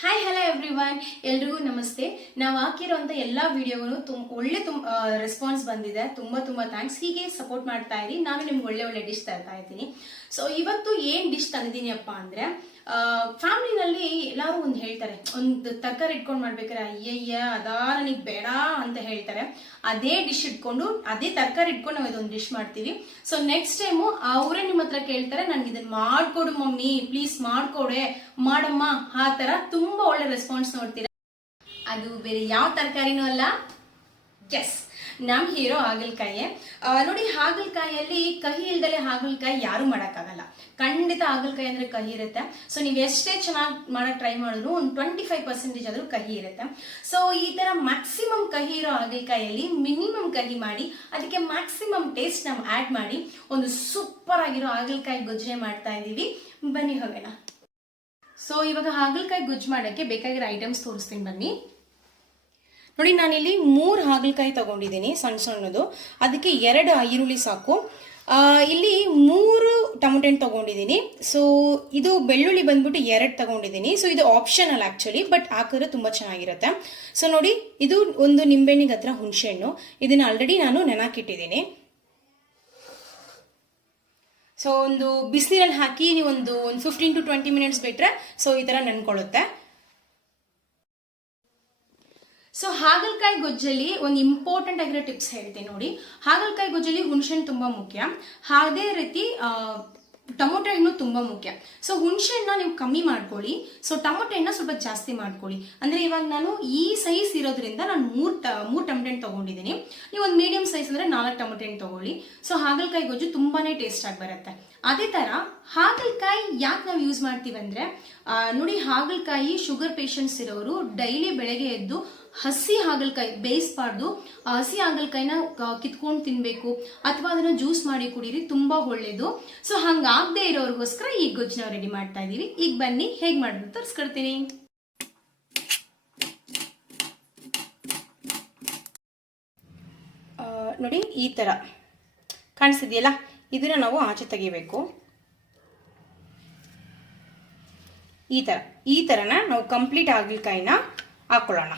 Hi hello every one ಎಲ್ರಿಗೂ ನಮಸ್ತೆ. ನಾವು ಹಾಕಿರೋಂಥ ಎಲ್ಲ ವಿಡಿಯೋಗಳು ತುಂಬ ಒಳ್ಳೆ ತುಂಬ ರೆಸ್ಪಾನ್ಸ್ ಬಂದಿದೆ. ತುಂಬ ತುಂಬ ಥ್ಯಾಂಕ್ಸ್ ಹೀಗೆ ಸಪೋರ್ಟ್ ಮಾಡ್ತಾ ಇರಿ. ನಾನು ನಿಮ್ಗೆ ಒಳ್ಳೆ ಒಳ್ಳೆ ಡಿಶ್ ತರ್ತಾ ಇದ್ದೀನಿ. ಸೊ ಇವತ್ತು ಏನು ಡಿಶ್ ತಂದಿದ್ದೀನಿ ಅಪ್ಪ ಅಂದರೆ ಫ್ಯಾಮಿಲಿನಲ್ಲಿ ಎಲ್ಲರೂ ಒಂದು ಹೇಳ್ತಾರೆ, ಒಂದು ತರಕಾರಿ ಇಟ್ಕೊಂಡು ಮಾಡ್ಬೇಕಾರೆ, ಅಯ್ಯಯ್ಯ ಅದಾ ನನಗೆ ಬೇಡ ಅಂತ ಹೇಳ್ತಾರೆ. ಅದೇ ಡಿಶ್ ಇಟ್ಕೊಂಡು, ಅದೇ ತರಕಾರಿ ಇಟ್ಕೊಂಡು ನಾವು ಇದೊಂದು ಡಿಶ್ ಮಾಡ್ತೀವಿ. ಸೊ ನೆಕ್ಸ್ಟ್ ಟೈಮು ಅವರೇ ನಿಮ್ಮ ಹತ್ರ ಕೇಳ್ತಾರೆ, ನನಗೆ ಇದನ್ನ ಮಾಡ್ಕೊಡು ಮಮ್ಮಿ ಪ್ಲೀಸ್ ಮಾಡ್ಕೊಡೆ, ಮಾಡಮ್ಮ. ಆ ಥರ ತುಂಬ ಒಳ್ಳೆ ರೆಸ್ಪಾನ್ಸ್ ನೋಡ್ತೀರಾ. ಅದು ಬೇರೆ ಯಾವ ತರಕಾರಿನೂ ಅಲ್ಲ. ಎಸ್ ನಮ್ಮ ಹೀರೋ ಹಾಗಲಕಾಯಿ. ನೋಡಿ, ಹಾಗಲಕಾಯಲ್ಲಿ ಕಹಿ ಇಲ್ದಲೆ ಹಾಗಲಕಾಯಿ ಯಾರು ಮಾಡೋಕ್ಕಾಗಲ್ಲ. ಖಂಡಿತ ಆಗಲ್ಕಾಯಿ ಅಂದ್ರೆ ಕಹಿ ಇರುತ್ತೆ. ಸೊ ನೀವು ಎಷ್ಟೇ ಚೆನ್ನಾಗಿ ಮಾಡೋಕ್ಕೆ ಟ್ರೈ ಮಾಡಿದ್ರು ಒಂದು ಟ್ವೆಂಟಿ ಫೈವ್ ಪರ್ಸೆಂಟೇಜ್ ಆದರೂ ಕಹಿ ಇರುತ್ತೆ. ಸೊ ಈ ಥರ ಮ್ಯಾಕ್ಸಿಮಮ್ ಕಹಿ ಇರೋ ಆಗಲ್ಕಾಯಲ್ಲಿ ಮಿನಿಮಮ್ ಕಹಿ ಮಾಡಿ ಅದಕ್ಕೆ ಮ್ಯಾಕ್ಸಿಮಮ್ ಟೇಸ್ಟ್ ನಾವು ಆ್ಯಡ್ ಮಾಡಿ ಒಂದು ಸೂಪರ್ ಆಗಿರೋ ಹಾಗಲಕಾಯಿ ಗೊಜ್ಜೆ ಮಾಡ್ತಾ ಇದ್ದೀವಿ. ಬನ್ನಿ ಹೋಗೋಣ. ಸೊ ಇವಾಗ ಹಾಗಲಕಾಯಿ ಗೊಜ್ಜು ಮಾಡೋಕ್ಕೆ ಬೇಕಾಗಿರೋ ಐಟಮ್ಸ್ ತೋರಿಸ್ತೀನಿ ಬನ್ನಿ. ನೋಡಿ, ನಾನಿಲ್ಲಿ ಮೂರು ಹಾಗಲಕಾಯಿ ತಗೊಂಡಿದ್ದೀನಿ, ಸಣ್ಣ ಸಣ್ಣದು. ಅದಕ್ಕೆ ಎರಡು ಈರುಳ್ಳಿ ಸಾಕು. ಇಲ್ಲಿ ಟೊಮೊಟೊ ತಗೊಂಡಿದ್ದೀನಿ ಸೊ ಇದು ಬೆಳ್ಳುಳ್ಳಿ ಬಂದ್ಬಿಟ್ಟು ಎರಡು ತಗೊಂಡಿದ್ದೀನಿ ಸೊ ಇದು ಆಪ್ಷನಲ್ ಆ್ಯಕ್ಚುಲಿ ಬಟ್ ಹಾಕಿದ್ರೆ ತುಂಬ ಚೆನ್ನಾಗಿರುತ್ತೆ. ಸೊ ನೋಡಿ, ಇದು ಒಂದು ನಿಂಬೆಹಣ್ಣಿಗೆ ಹತ್ರ ಹುಣಸೆಹಣ್ಣು. ಇದನ್ನು ಆಲ್ರೆಡಿ ನಾನು ನೆನಾಕಿಟ್ಟಿದ್ದೀನಿ ಸೊ ಒಂದು ಬಿಸಿನೀರಲ್ಲಿ ಹಾಕಿ ನೀವು ಒಂದು ಫಿಫ್ಟೀನ್ ಟು ಟ್ವೆಂಟಿ ಮಿನಿಟ್ಸ್ ಬಿಟ್ಟರೆ ಸೊ ಈ ಥರ ನೆನ್ಕೊಳ್ಳುತ್ತೆ ಸೊ ಹಾಗಲಕಾಯಿ ಗೊಜ್ಜಲ್ಲಿ ಒಂದು ಇಂಪಾರ್ಟೆಂಟ್ ಆಗಿರೋ ಟಿಪ್ಸ್ ಹೇಳ್ತೀನಿ ನೋಡಿ. ಹಾಗಲಕಾಯಿ ಗೊಜ್ಜಲ್ಲಿ ಹುಣಸೆಹಣ್ಣು ತುಂಬ ಮುಖ್ಯ. ಅದೇ ರೀತಿ ಟೊಮೊಟೊ ಹಣ್ಣು ತುಂಬ ಮುಖ್ಯ. ಸೊ ಹುಣಸೆ ಹಣ್ಣು ನೀವು ಕಮ್ಮಿ ಮಾಡ್ಕೊಳ್ಳಿ. ಸೊ ಟೊಮೊಟೊ ಹಣ್ಣು ಸ್ವಲ್ಪ ಜಾಸ್ತಿ ಮಾಡ್ಕೊಳ್ಳಿ. ಅಂದರೆ ಇವಾಗ ನಾನು ಈ ಸೈಜ್ ಇರೋದ್ರಿಂದ ನಾನು ಮೂರು ಟ, ಮೂರು ಟೊಮೊಟೊ ಹಣ್ಣು ತೊಗೊಂಡಿದ್ದೀನಿ. ನೀವು ಒಂದು ಮೀಡಿಯಂ ಸೈಜ್ ಅಂದರೆ ನಾಲ್ಕು ಟೊಮೊಟೊ ಹಣ್ಣು ತೊಗೊಳ್ಳಿ. ಸೊ ಹಾಗಲಕಾಯಿ ಗೊಜ್ಜು ತುಂಬಾ ಟೇಸ್ಟ್ ಆಗಿ ಬರುತ್ತೆ. ಅದೇ ಥರ ಹಾಗಲಕಾಯಿ ಯಾಕೆ ನಾವು ಯೂಸ್ ಮಾಡ್ತೀವಿ ಅಂದರೆ ನೋಡಿ ಹಾಗಲಕಾಯಿ ಶುಗರ್ ಪೇಷಂಟ್ಸ್ ಇರೋರು ಡೈಲಿ ಬೆಳಗ್ಗೆ ಎದ್ದು ಹಸಿ ಹಾಗಲಕಾಯಿ ಬೇಯಿಸಬಾರ್ದು. ಹಸಿ ಹಾಗಲಕಾಯಿನ ಕಿತ್ಕೊಂಡು ತಿನ್ನಬೇಕು ಅಥವಾ ಅದನ್ನು ಜ್ಯೂಸ್ ಮಾಡಿ ಕುಡೀರಿ, ತುಂಬ ಒಳ್ಳೆಯದು ಸೊ ಹಂಗಾಗದೇ ಇರೋರಿಗೋಸ್ಕರ ಈ ಗೊಜ್ಜನ್ನ ರೆಡಿ ಮಾಡ್ತಾ ಇದ್ದೀವಿ. ಈಗ ಬನ್ನಿ, ಹೇಗೆ ಮಾಡೋದು ತೋರಿಸ್ಕೊಡ್ತೀನಿ. ನೋಡಿ, ಈ ಥರ ಕಾಣಿಸಿದೆಯಲ್ಲ ಇದನ್ನು ನಾವು ಆಚೆ ತೆಗಿಬೇಕು. ಈ ಥರ ಈ ಥರನ ನಾವು ಕಂಪ್ಲೀಟ್ ಹಾಗಲಕಾಯಿನ ಹಾಕ್ಕೊಳ್ಳೋಣ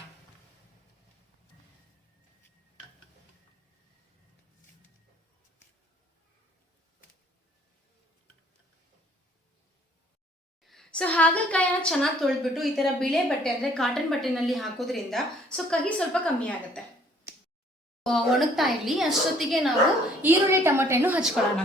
ಸೊ ಹಾಗಲಕಾಯನ್ನ ಚೆನ್ನಾಗಿ ತೊಳೆದ್ಬಿಟ್ಟು ಈ ಥರ ಬಿಳೆ ಬಟ್ಟೆ ಅಂದರೆ ಕಾಟನ್ ಬಟ್ಟೆನಲ್ಲಿ ಹಾಕೋದ್ರಿಂದ ಸೊ ಕಹಿ ಸ್ವಲ್ಪ ಕಮ್ಮಿ ಆಗುತ್ತೆ. ಒಣಗ್ತಾ ಇರಲಿ. ಅಷ್ಟೊತ್ತಿಗೆ ನಾವು ಈರುಳ್ಳಿ ಟೊಮಟೆನೂ ಹಚ್ಕೊಳ್ಳೋಣ.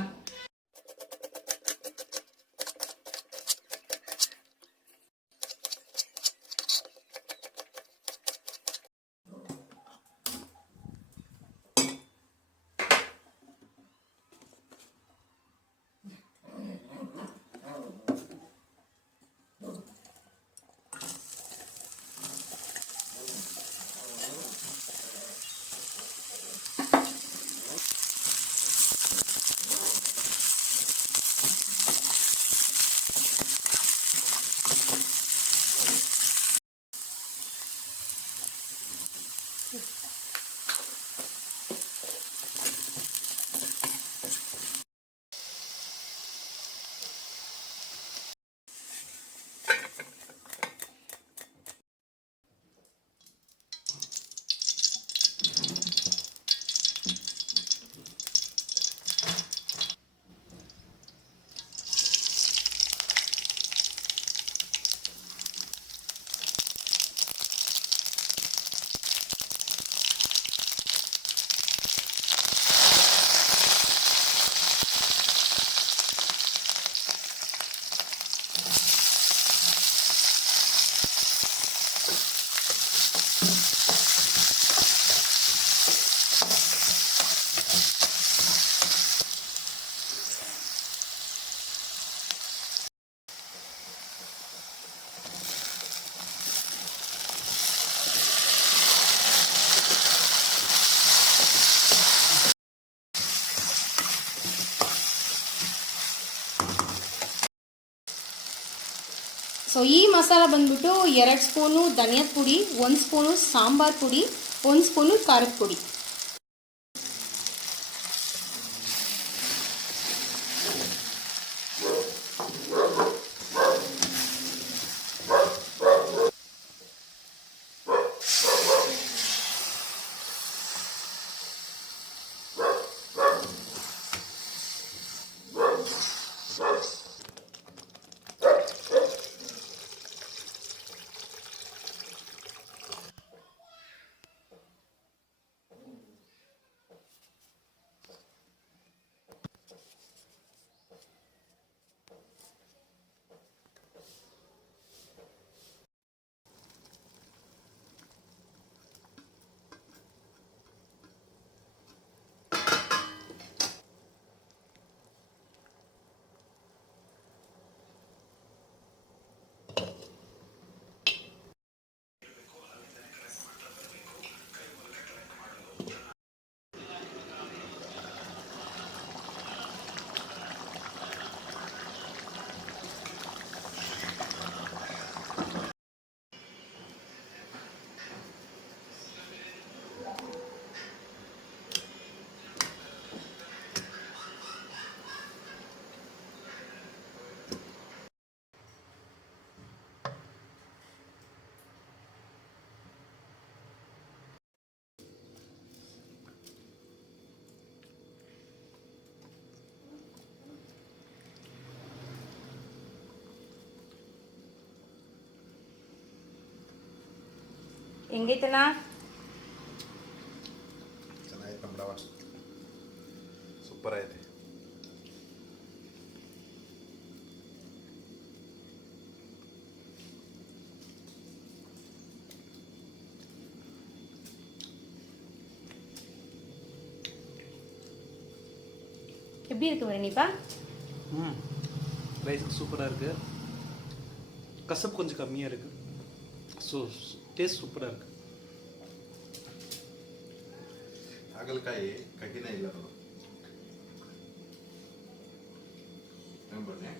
ಸೊ ಈ ಮಸಾಲ ಬಂದ್ಬಿಟ್ಟು ಎರಡು ಸ್ಪೂನು ಧನಿಯಾದ ಪುಡಿ, ಒಂದು ಸ್ಪೂನು ಸಾಂಬಾರ್ ಪುಡಿ, ಒಂದು ಸ್ಪೂನು ಖಾರದ ಪುಡಿ. ಹೆಂಗೈತಣ್ಣ ಚೆನ್ನಾಗಿತ್ತು ಬಿಡವ ಸೂಪರ್ ಐತೆ எப்படி இருக்கு வர்ணிப்பா ம் ரைஸ் சூப்பராக இருக்குது கசப்பு கொஞ்சம் கம்மியாக இருக்குது ஸோ டேஸ்ட் சூப்பராக இருக்குது ಹಾಗಲಕಾಯಿ ಕಹಿನೇ ಇಲ್ಲ ಅದು ಹೆಂಗ್ ಬನ್ನಿ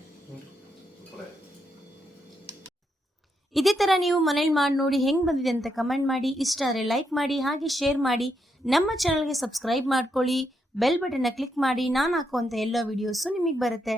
ಸೂಪರ್ ಆಯ್ತು ಇದೇ ಥರ ನೀವು ಮನೇಲಿ ಮಾಡಿ ನೋಡಿ ಹೆಂಗೆ ಬಂದಿದೆ ಅಂತ ಕಮೆಂಟ್ ಮಾಡಿ ಇಷ್ಟ ಆದರೆ ಲೈಕ್ ಮಾಡಿ ಹಾಗೆ ಶೇರ್ ಮಾಡಿ ನಮ್ಮ ಚಾನಲ್ಗೆ ಸಬ್ಸ್ಕ್ರೈಬ್ ಮಾಡ್ಕೊಳ್ಳಿ ಬೆಲ್ ಬಟನ್ನ ಕ್ಲಿಕ್ ಮಾಡಿ ನಾನು ಹಾಕುವಂಥ ಎಲ್ಲ ವಿಡಿಯೋಸು ನಿಮಗೆ ಬರುತ್ತೆ